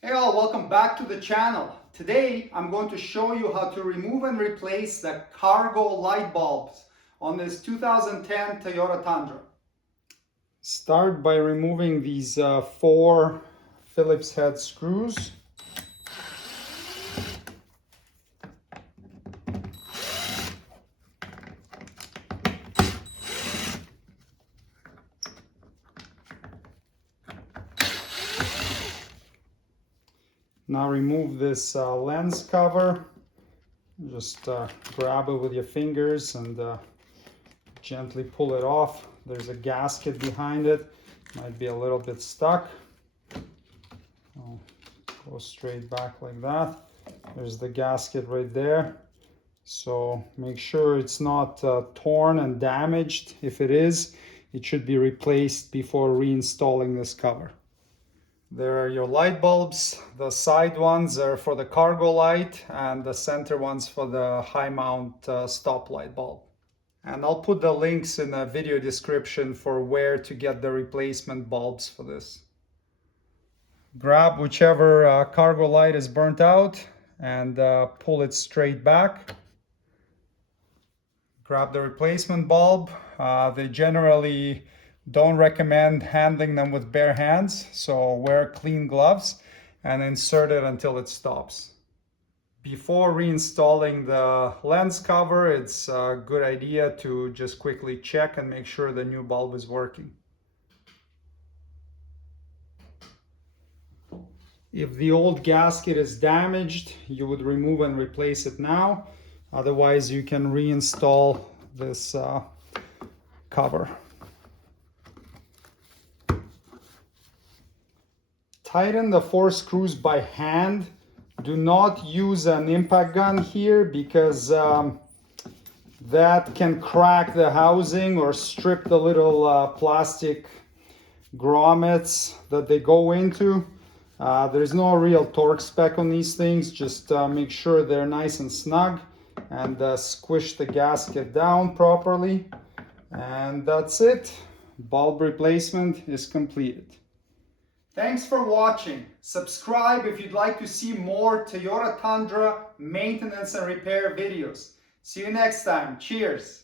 Hey all, welcome back to the channel. Today I'm going to show you how to remove and replace the cargo light bulbs on this 2010 Toyota Tundra. Start by removing these 4 Phillips head screws. Now remove this lens cover. Just grab it with your fingers and gently pull it off. There's a gasket behind it. Might be a little bit stuck. I'll go straight back like that. There's the gasket right there. So make sure it's not torn and damaged. If it is, it should be replaced before reinstalling this cover. There are your light bulbs. The side ones are for the cargo light and the center ones for the high mount stop light bulb. And I'll put the links in the video description for where to get the replacement bulbs for this. Grab whichever cargo light is burnt out and pull it straight back. Grab the replacement bulb. They generally don't recommend handling them with bare hands, so wear clean gloves and insert it until it stops. Before reinstalling the lens cover, it's a good idea to just quickly check and make sure the new bulb is working. If the old gasket is damaged, you would remove and replace it now. Otherwise, you can reinstall this cover. Tighten the 4 screws by hand. Do not use an impact gun here because that can crack the housing or strip the little plastic grommets that they go into. There's no real torque spec on these things. Just make sure they're nice and snug and squish the gasket down properly. And that's it. Bulb replacement is completed. Thanks for watching. Subscribe if you'd like to see more Toyota Tundra maintenance and repair videos. See you next time. Cheers.